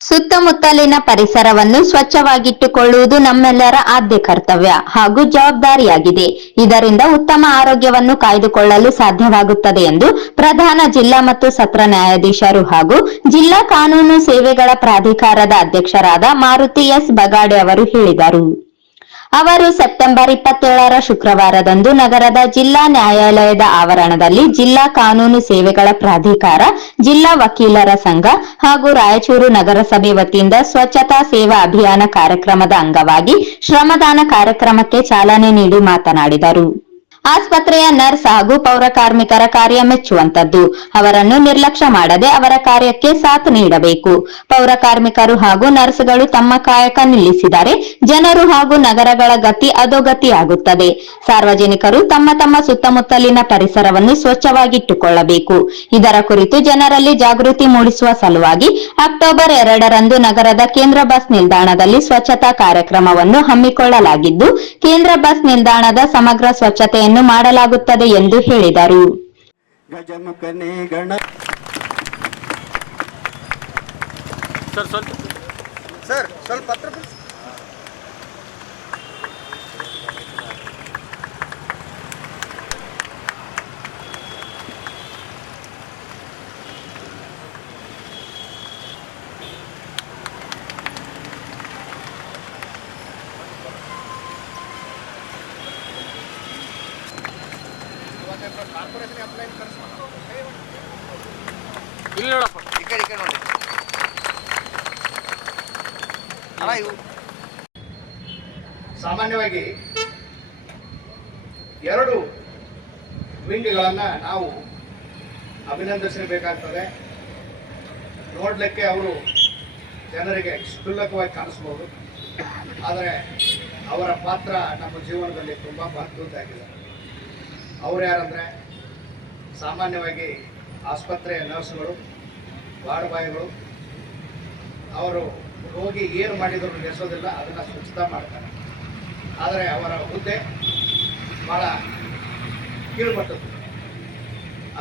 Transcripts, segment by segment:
ಸುತ್ತಮುತ್ತಲಿನ ಪರಿಸರವನ್ನು ಸ್ವಚ್ಛವಾಗಿಟ್ಟುಕೊಳ್ಳುವುದು ನಮ್ಮೆಲ್ಲರ ಆದ್ಯ ಕರ್ತವ್ಯ ಹಾಗೂ ಜವಾಬ್ದಾರಿಯಾಗಿದೆ. ಇದರಿಂದ ಉತ್ತಮ ಆರೋಗ್ಯವನ್ನು ಕಾಯ್ದುಕೊಳ್ಳಲು ಸಾಧ್ಯವಾಗುತ್ತದೆ ಎಂದು ಪ್ರಧಾನ ಜಿಲ್ಲಾ ಮತ್ತು ಸತ್ರ ನ್ಯಾಯಾಧೀಶರು ಹಾಗೂ ಜಿಲ್ಲಾ ಕಾನೂನು ಸೇವೆಗಳ ಪ್ರಾಧಿಕಾರದ ಅಧ್ಯಕ್ಷರಾದ ಮಾರುತಿ ಎಸ್ ಬಗಾಡೆ ಅವರು ಹೇಳಿದರು. ಅವರು ಸೆಪ್ಟೆಂಬರ್ 27ರ ಶುಕ್ರವಾರದಂದು ನಗರದ ಜಿಲ್ಲಾ ನ್ಯಾಯಾಲಯದ ಆವರಣದಲ್ಲಿ ಜಿಲ್ಲಾ ಕಾನೂನು ಸೇವೆಗಳ ಪ್ರಾಧಿಕಾರ, ಜಿಲ್ಲಾ ವಕೀಲರ ಸಂಘ ಹಾಗೂ ರಾಯಚೂರು ನಗರಸಭೆ ವತಿಯಿಂದ ಸ್ವಚ್ಛತಾ ಸೇವಾ ಅಭಿಯಾನ ಕಾರ್ಯಕ್ರಮದ ಅಂಗವಾಗಿ ಶ್ರಮದಾನ ಕಾರ್ಯಕ್ರಮಕ್ಕೆ ಚಾಲನೆ ನೀಡಿ ಮಾತನಾಡಿದರು. ಆಸ್ಪತ್ರೆಯ ನರ್ಸ್ ಹಾಗೂ ಪೌರ ಕಾರ್ಮಿಕರ ಕಾರ್ಯ ಮೆಚ್ಚುವಂತದ್ದು. ಅವರನ್ನು ನಿರ್ಲಕ್ಷ್ಯ ಮಾಡದೆ ಅವರ ಕಾರ್ಯಕ್ಕೆ ಸಾಥ್ ನೀಡಬೇಕು. ಪೌರ ಕಾರ್ಮಿಕರು ಹಾಗೂ ನರ್ಸ್ಗಳು ತಮ್ಮ ಕಾಯಕ ನಿಲ್ಲಿಸಿದರೆ ಜನರು ಹಾಗೂ ನಗರಗಳ ಗತಿ ಅಧೋಗತಿಯಾಗುತ್ತದೆ. ಸಾರ್ವಜನಿಕರು ತಮ್ಮ ತಮ್ಮ ಸುತ್ತಮುತ್ತಲಿನ ಪರಿಸರವನ್ನು ಸ್ವಚ್ಛವಾಗಿಟ್ಟುಕೊಳ್ಳಬೇಕು. ಇದರ ಕುರಿತು ಜನರಲ್ಲಿ ಜಾಗೃತಿ ಮೂಡಿಸುವ ಸಲುವಾಗಿ ಅಕ್ಟೋಬರ್ 2ರಂದು ನಗರದ ಕೇಂದ್ರ ಬಸ್ ನಿಲ್ದಾಣದಲ್ಲಿ ಸ್ವಚ್ಛತಾ ಕಾರ್ಯಕ್ರಮವನ್ನು ಹಮ್ಮಿಕೊಳ್ಳಲಾಗಿದ್ದು, ಕೇಂದ್ರ ಬಸ್ ನಿಲ್ದಾಣದ ಸಮಗ್ರ ಸ್ವಚ್ಛತೆಯನ್ನು ಮಾಡಲಾಗುತ್ತದೆ ಎಂದು ಹೇಳಿದರು. ಗಜಮುಖನೇ ಗಣ ಸರ್ ಸ್ವಲ್ಪ ಪತ್ರ ಇಲ್ಲಿ ನೋಡಪ್ಪ, ಈ ಕಡೆ ನೋಡಿ ಅಣ್ಣ. ಇವು ಸಾಮಾನ್ಯವಾಗಿ 2 ವಿಂಗ್ಗಳನ್ನ ನಾವು ಅಭಿನಂದಿಸಬೇಕಾಗ್ತದೆ. ನೋಡ್ಲಿಕ್ಕೆ ಅವರು ಜನರಿಗೆ ಕ್ಷುಲ್ಲಕವಾಗಿ ಕಾಣಿಸ್ಬೋದು, ಆದರೆ ಅವರ ಪಾತ್ರ ನಮ್ಮ ಜೀವನದಲ್ಲಿ ತುಂಬ ಮಹತ್ವದ್ದಾಗಿದೆ. ಅವರು ಯಾರಂದ್ರೆ ಸಾಮಾನ್ಯವಾಗಿ ಆಸ್ಪತ್ರೆಯ ನರ್ಸ್ಗಳು, ವಾರ್ಡ್ ಬಾಯ್ಗಳು. ಅವರು ರೋಗಿ ಏನು ಮಾಡಿದ್ರು ನೆನೆಸೋದಿಲ್ಲ, ಅದನ್ನು ಸ್ವಚ್ಛತಾ ಮಾಡ್ತಾರೆ. ಆದರೆ ಅವರ ಹುದ್ದೆ ಭಾಳ ಕೀಳುಮಟ್ಟದ್ದು.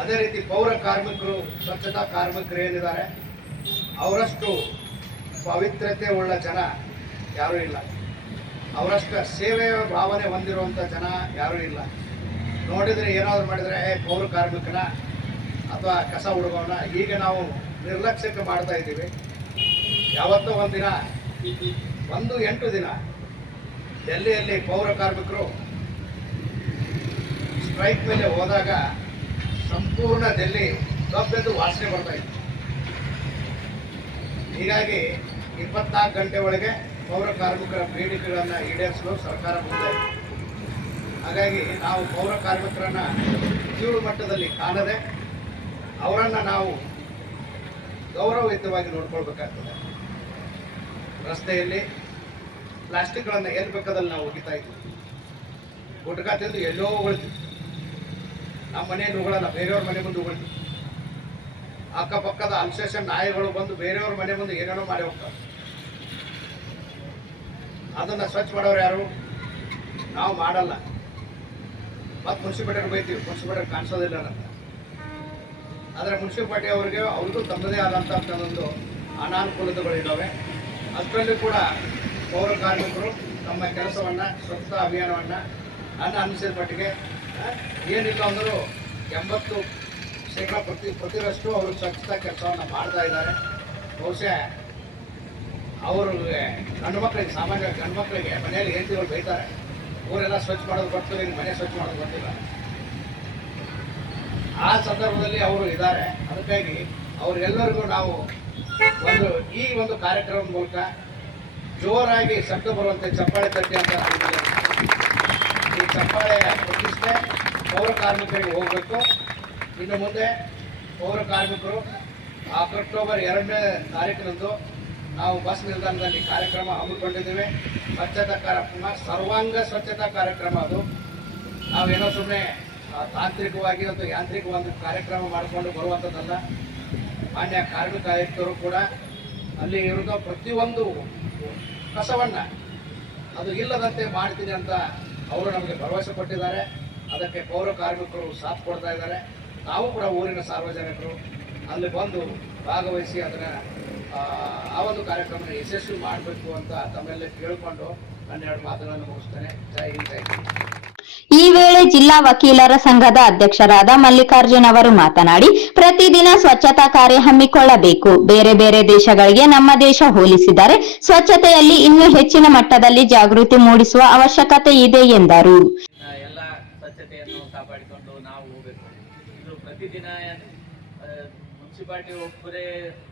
ಅದೇ ರೀತಿ ಪೌರ ಕಾರ್ಮಿಕರು, ಸ್ವಚ್ಛತಾ ಕಾರ್ಮಿಕರು ಏನಿದ್ದಾರೆ, ಅವರಷ್ಟು ಪವಿತ್ರತೆ ಉಳ್ಳ ಜನ ಯಾರೂ ಇಲ್ಲ. ಅವರಷ್ಟು ಸೇವೆಯ ಭಾವನೆ ಹೊಂದಿರುವಂಥ ಜನ ಯಾರೂ ಇಲ್ಲ. ನೋಡಿದರೆ ಏನಾದರೂ ಮಾಡಿದರೆ ಪೌರ ಕಾರ್ಮಿಕನ ಅಥವಾ ಕಸ ಹುಡುಗವನ್ನ ಈಗ ನಾವು ನಿರ್ಲಕ್ಷ್ಯಕ್ಕೆ ಮಾಡ್ತಾ ಇದ್ದೀವಿ. ಯಾವತ್ತೋ ಒಂದಿನ 8 ದಿನ ಡೆಲ್ಲಿಯಲ್ಲಿ ಪೌರ ಕಾರ್ಮಿಕರು ಸ್ಟ್ರೈಕ್ ಮೇಲೆ ಹೋದಾಗ ಸಂಪೂರ್ಣ ಡೆಲ್ಲಿ ಕಬ್ಬೆದ್ದು ವಾಸನೆ ಬರ್ತಾ ಇತ್ತು. ಹೀಗಾಗಿ 24 ಗಂಟೆ ಒಳಗೆ ಪೌರ ಕಾರ್ಮಿಕರ ಬೇಡಿಕೆಗಳನ್ನು ಈಡೇರಿಸಲು ಸರ್ಕಾರ ಮುಂದೆ. ಹಾಗಾಗಿ ನಾವು ಪೌರ ಕಾರ್ಮಿಕರನ್ನ ಕೀಳು ಮಟ್ಟದಲ್ಲಿ ಕಾಣದೆ ಅವರನ್ನು ನಾವು ಗೌರವಯುತವಾಗಿ ನೋಡ್ಕೊಳ್ಬೇಕಾಗ್ತದೆ. ರಸ್ತೆಯಲ್ಲಿ ಪ್ಲಾಸ್ಟಿಕ್ಗಳನ್ನು ಎಲ್ಲಿ ಬೇಕಾದಲ್ಲಿ ನಾವು ಒಗಿತಾ ಇದ್ವಿ. ಗುಟ್ಕಾ ತಿಂದು ಎಲ್ಲೋ ಉಗುಳ್ತೀವಿ. ನಮ್ಮ ಮನೆಯಲ್ಲಿ ಉಗುಳಲ್ಲ, ಬೇರೆಯವ್ರ ಮನೆ ಮುಂದೆ ಉಗುಳ್ತೀವಿ. ಅಕ್ಕಪಕ್ಕದ ಅಲ್ಸೇಷನ್ ನಾಯಿಗಳು ಬಂದು ಬೇರೆಯವ್ರ ಮನೆ ಮುಂದೆ ಏನೇನೋ ಮಾಡಿ ಹೋಗ್ತಾರೆ. ಅದನ್ನು ಸ್ವಚ್ಛ ಮಾಡೋರು ಯಾರು? ನಾವು ಮಾಡಲ್ಲ. ಮತ್ತು ಮುನ್ಸಿಪಾಲ್ಟಿಯವ್ರು ಬೈತೀವಿ, ಮುನ್ಸಿಪಾಲ್ಟಿಯವ್ರು ಕಾಣಿಸೋದಿಲ್ಲ ಅಂತ. ಆದರೆ ಮುನ್ಸಿಪಾಲ್ಟಿ ಅವರಿಗೆ ಅವ್ರಿಗೂ ತಮ್ಮದೇ ಆದಂಥ ಒಂದು ಅನಾನುಕೂಲತೆಗಳಿದ್ದಾವೆ. ಅದರಲ್ಲಿ ಕೂಡ ಪೌರ ಕಾರ್ಮಿಕರು ತಮ್ಮ ಕೆಲಸವನ್ನು, ಸ್ವಚ್ಛತಾ ಅಭಿಯಾನವನ್ನು ನನ್ನ ಅನಿಸಿದ ಮಟ್ಟಿಗೆ ಏನಿಲ್ಲ ಅಂದರೂ 80% ಪ್ರತಿರಷ್ಟು ಅವರು ಸ್ವಚ್ಛತಾ ಕೆಲಸವನ್ನು ಮಾಡ್ತಾ ಇದ್ದಾರೆ. ಬಹುಶಃ ಅವ್ರಿಗೆ ಗಂಡು ಮಕ್ಕಳಿಗೆ, ಸಾಮಾನ್ಯ ಗಂಡು ಮಕ್ಕಳಿಗೆ ಮನೆಯಲ್ಲಿ ಹೆಂಡತಿಗಳು ಬೈತಾರೆ, ಊರೆಲ್ಲ ಸ್ವಚ್ಛ ಮಾಡೋದು ಗೊತ್ತಿಲ್ಲ, ನಿಮ್ಮ ಮನೆ ಸ್ವಚ್ಛ ಮಾಡೋದು ಗೊತ್ತಿಲ್ಲ. ಆ ಸಂದರ್ಭದಲ್ಲಿ ಅವರು ಇದ್ದಾರೆ. ಅದಕ್ಕಾಗಿ ಅವರೆಲ್ಲರಿಗೂ ನಾವು ಈ ಒಂದು ಕಾರ್ಯಕ್ರಮದ ಮೂಲಕ ಜೋರಾಗಿ ಶಬ್ದ ಬರುವಂತೆ ಚಪ್ಪಾಳೆ ತಟ್ಟಿ ಅಂತ ಈ ಚಪ್ಪಾಳೆಯ ಪ್ರತಿಷ್ಠೆ ಪೌರ ಕಾರ್ಮಿಕರಿಗೆ ಹೋಗಬೇಕು. ಇನ್ನು ಮುಂದೆ ಪೌರ ಕಾರ್ಮಿಕರು ಅಕ್ಟೋಬರ್ 2ನೇ ತಾರೀಕಿನಂದು ನಾವು ಬಸ್ ನಿಲ್ದಾಣದಲ್ಲಿ ಕಾರ್ಯಕ್ರಮ ಹಮ್ಮಿಕೊಂಡಿದ್ದೇವೆ. ಸ್ವಚ್ಛತಾ ಕಾರ್ಯಕ್ರಮ, ಸರ್ವಾಂಗ ಸ್ವಚ್ಛತಾ ಕಾರ್ಯಕ್ರಮ. ಅದು ನಾವೇನೋ ಸುಮ್ಮನೆ ತಾಂತ್ರಿಕವಾಗಿ ಅಥವಾ ಯಾಂತ್ರಿಕ ಒಂದು ಕಾರ್ಯಕ್ರಮ ಮಾಡಿಕೊಂಡು ಬರುವಂಥದ್ದಲ್ಲ. ಮಾನ್ಯ ಕಾರ್ಮಿಕ ಆಯುಕ್ತರು ಕೂಡ ಅಲ್ಲಿ ಇರೋದು ಪ್ರತಿಯೊಂದು ಕಸವನ್ನು ಅದು ಇಲ್ಲದಂತೆ ಮಾಡ್ತೀನಿ ಅಂತ ಅವರು ನಮಗೆ ಭರವಸೆ ಕೊಟ್ಟಿದ್ದಾರೆ. ಅದಕ್ಕೆ ಪೌರ ಕಾರ್ಮಿಕರು ಸಾಥ್ ಕೊಡ್ತಾ ಇದ್ದಾರೆ. ನಾವು ಕೂಡ ಊರಿನ ಸಾರ್ವಜನಿಕರು ಅಲ್ಲಿ ಬಂದು ಭಾಗವಹಿಸಿ ಅದನ್ನು ಆ ಒಂದು ಕಾರ್ಯಕ್ರಮ ಯಶಸ್ವಿ ಮಾಡಬೇಕು ಅಂತ ತಮ್ಮೆಲ್ಲ ಕೇಳಿಕೊಂಡು 12 ಮಾತುಗಳನ್ನು ಮುಗಿಸ್ತೇನೆ. ಜೈ ಹಿಂದ್, ಜೈ ಹಿಂದ್. ಈ ವೇಳೆ ಜಿಲ್ಲಾ ವಕೀಲರ ಸಂಘದ ಅಧ್ಯಕ್ಷರಾದ ಮಲ್ಲಿಕಾರ್ಜುನ್ ಅವರು ಮಾತನಾಡಿ, ಪ್ರತಿದಿನ ಸ್ವಚ್ಛತಾ ಕಾರ್ಯ ಹಮ್ಮಿಕೊಳ್ಳಬೇಕು. ಬೇರೆ ಬೇರೆ ದೇಶಗಳಿಗೆ ನಮ್ಮ ದೇಶ ಹೋಲಿಸಿದರೆ ಸ್ವಚ್ಛತೆಯಲ್ಲಿ ಇನ್ನೂ ಹೆಚ್ಚಿನ ಮಟ್ಟದಲ್ಲಿ ಜಾಗೃತಿ ಮೂಡಿಸುವ ಅವಶ್ಯಕತೆ ಇದೆ ಎಂದರು. ಎಲ್ಲ ಸ್ವಚ್ಛತೆಯನ್ನು ಕಾಪಾಡಿಕೊಂಡು ನಾವು ಹೋಗಬೇಕು. ಇದು ಪ್ರತಿದಿನ ಮುನ್ಸಿಪಾಲಿಟಿ ಒಬ್ಬರೇ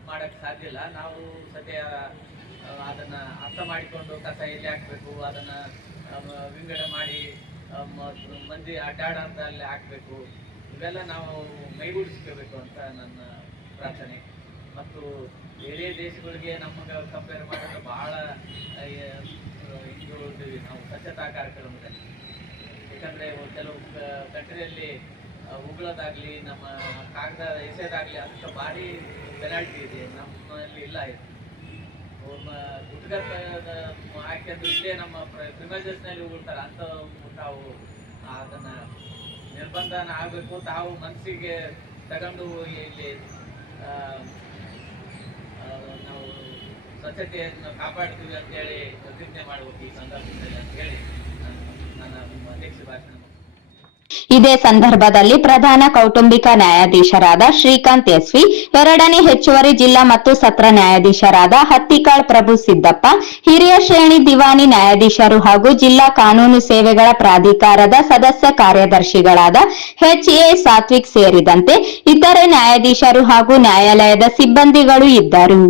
ಮಾಡಕ್ಕೆ ಸಾಧ್ಯ ಇಲ್ಲ. ನಾವು ಸದ್ಯ ಅದನ್ನ ಅರ್ಥ ಮಾಡಿಕೊಂಡು ಕಸ ಎಲ್ಲಿ ಹಾಕಬೇಕು ಅದನ್ನ ವಿಂಗಡಣೆ ಮಾಡಿ ಮಂದಿ ಅಡ್ಡಾಡಂತ ಅಲ್ಲಿ ಹಾಕಬೇಕು. ಇವೆಲ್ಲ ನಾವು ಮೈಗೂಡಿಸ್ಕೋಬೇಕು ಅಂತ ನನ್ನ ಪ್ರಾರ್ಥನೆ. ಮತ್ತು ಬೇರೆ ದೇಶಗಳಿಗೆ ನಮಗೆ ಕಂಪೇರ್ ಮಾಡಿದ್ರೆ ಬಹಳ ಹಿಂದುಳಿದಿವಿ ನಾವು ಸ್ವಚ್ಛತಾ ಕಾರ್ಯಕ್ರಮದಲ್ಲಿ. ಯಾಕಂದರೆ ಕೆಲವು ಕಂಟ್ರಿಯಲ್ಲಿ ಉಗುಳೋದಾಗಲಿ ನಮ್ಮ ಕಾಗದ ಎಸೆಯೋದಾಗಲಿ ಅದಕ್ಕೆ ಭಾರಿ ಪೆನಾಲ್ಟಿ ಇದೆ. ನಮ್ಮಲ್ಲಿ ಇಲ್ಲ ಇದು. ಗುಟ್ಕ ಹಾಕ್ಯಂದು ಇಲ್ಲೇ ನಮ್ಮ ಪ್ರಿಮೈಸಸ್ನಲ್ಲಿ ಉಗುಳ್ತಾರೆ ಅಂತ ತಾವು ಅದನ್ನು ನಿರ್ಬಂಧನ ಆಗಬೇಕು. ತಾವು ಮನಸ್ಸಿಗೆ ತಗೊಂಡು ಇಲ್ಲಿ ನಾವು ಸ್ವಚ್ಛತೆಯನ್ನು ಕಾಪಾಡ್ತೀವಿ ಅಂತೇಳಿ ಪ್ರತಿಜ್ಞೆ ಮಾಡಬೇಕು ಈ ಸಂದರ್ಭದಲ್ಲಿ ಅಂತ ಹೇಳಿ ನನ್ನ ಅಧ್ಯಕ್ಷ ಭಾಷಣ. ಇದೇ ಸಂದರ್ಭದಲ್ಲಿ ಪ್ರಧಾನ ಕೌಟುಂಬಿಕ ನ್ಯಾಯಾಧೀಶರಾದ ಶ್ರೀಕಾಂತ್ ಎಸ್ವಿ, ಎರಡನೇ ಹೆಚ್ಚುವರಿ ಜಿಲ್ಲಾ ಮತ್ತು ಸತ್ರ ನ್ಯಾಯಾಧೀಶರಾದ ಹತ್ತಿಕಾಳ್ ಪ್ರಭು ಸಿದ್ದಪ್ಪ, ಹಿರಿಯ ಶ್ರೇಣಿ ದಿವಾನಿ ನ್ಯಾಯಾಧೀಶರು ಹಾಗೂ ಜಿಲ್ಲಾ ಕಾನೂನು ಸೇವೆಗಳ ಪ್ರಾಧಿಕಾರದ ಸದಸ್ಯ ಕಾರ್ಯದರ್ಶಿಗಳಾದ ಎಚ್ಎ ಸಾತ್ವಿಕ್ ಸೇರಿದಂತೆ ಇತರೆ ನ್ಯಾಯಾಧೀಶರು ಹಾಗೂ ನ್ಯಾಯಾಲಯದ ಸಿಬ್ಬಂದಿಗಳು ಇದ್ದರು.